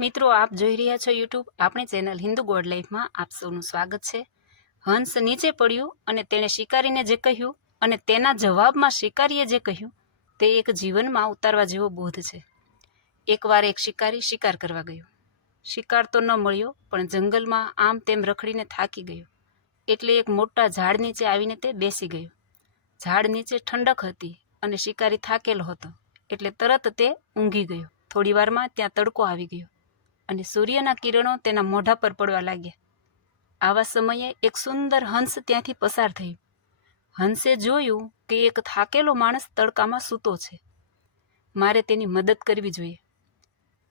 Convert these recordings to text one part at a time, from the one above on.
મિત્રો, આપ જોઈ રહ્યા છો યુટ્યુબ આપણી ચેનલ હિન્દુ ગોડ લાઈફમાં આપ સૌનું સ્વાગત છે. હંસ નીચે પડ્યું અને તેણે શિકારીને જે કહ્યું અને તેના જવાબમાં શિકારીએ જે કહ્યું તે એક જીવનમાં ઉતારવા જેવો બોધ છે. એકવાર એક શિકારી શિકાર કરવા ગયો. શિકાર તો ન મળ્યો, પણ જંગલમાં આમ તેમ રખડીને થાકી ગયો. એટલે એક મોટા ઝાડ નીચે આવીને તે બેસી ગયો. ઝાડ નીચે ઠંડક હતી અને શિકારી થાકેલો હતો. એટલે તરત તે ઊંઘી ગયો. થોડી વારમાં ત્યાં તડકો આવી ગયો. અને સૂર્યના કિરણો તેના મોઢા પર પડવા લાગ્યા. આવા સમયે એક સુંદર હંસ ત્યાંથી પસાર થયું. હંસે જોયું કે એક થાકેલો માણસ તડકામાં સૂતો છે. મારે તેની મદદ કરવી જોઈએ.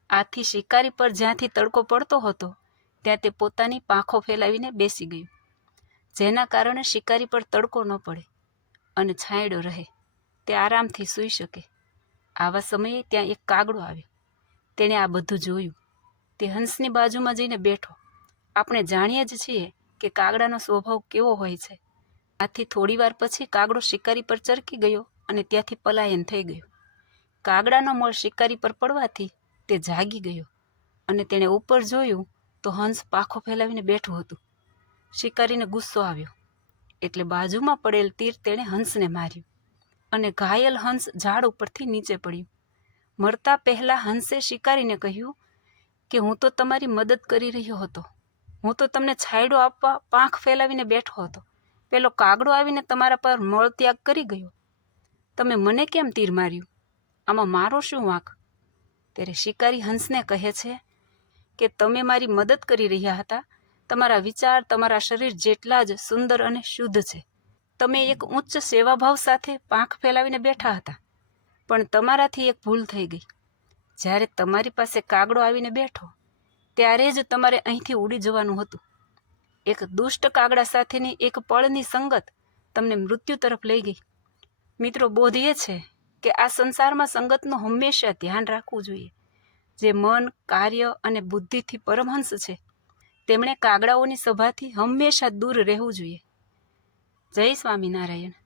આથી શિકારી પર જ્યાંથી તડકો પડતો હતો, ત્યાં તે પોતાની પાંખો ફેલાવીને બેસી ગયું. જેના કારણે શિકારી પર તડકો ન પડે અને છાંયડો રહે. તે આરામથી સૂઈ શકે. આવા સમયે ત્યાં એક કાગડો આવ્યો. તેણે આ બધું જોયું. તે હંસની બાજુમાં જઈને બેઠો. આપણે જાણીએ જ છીએ કે કાગડાનો સ્વભાવ કેવો હોય છે. આથી થોડીવાર પછી કાગડો શિકારી પર ચરકી ગયો અને ત્યાંથી પલાયન થઈ ગયો. કાગડાનો મળ શિકારી પર પડવાથી તે જાગી ગયો અને તેણે ઉપર જોયું તો હંસ પાખો ફેલાવીને બેઠું હતું. શિકારીને ગુસ્સો આવ્યો. એટલે બાજુમાં પડેલ તીર તેણે હંસને માર્યું અને ઘાયલ હંસ ઝાડ ઉપરથી નીચે પડ્યું. મરતા પહેલાં હંસે શિકારીને કહ્યું કે હું તો તમારી મદદ કરી રહ્યો હતો. હું તો તમને છાંયડો આપવા પાંખ ફેલાવીને બેઠો હતો. પેલો કાગડો આવીને તમારા પર મળત્યાગ કરી ગયો. તમે મને કેમ તીર માર્યું? આમાં મારો શું વાંક? ત્યારે શિકારી હંસને કહે છે કે તમે મારી મદદ કરી રહ્યા હતા. તમારા વિચાર તમારા શરીર જેટલા જ સુંદર અને શુદ્ધ છે. તમે એક ઉચ્ચ સેવાભાવ સાથે પાંખ ફેલાવીને બેઠા હતા. પણ તમારાથી એક ભૂલ થઈ ગઈ. જ્યારે તમારી પાસે કાગડો આવીને બેઠો, ત્યારે જ તમારે અહીંથી ઉડી જવાનું હતું. એક દુષ્ટ કાગડા સાથેની એક પળની સંગત તમને મૃત્યુ તરફ લઈ ગઈ. મિત્રો, બોધ એ છે કે આ સંસારમાં સંગતનું હંમેશા ધ્યાન રાખવું જોઈએ. જે મન, કાર્ય અને બુદ્ધિથી પરમહંસ છે, તેમણે કાગડાઓની સભાથી હંમેશા દૂર રહેવું જોઈએ. જય સ્વામિનારાયણ.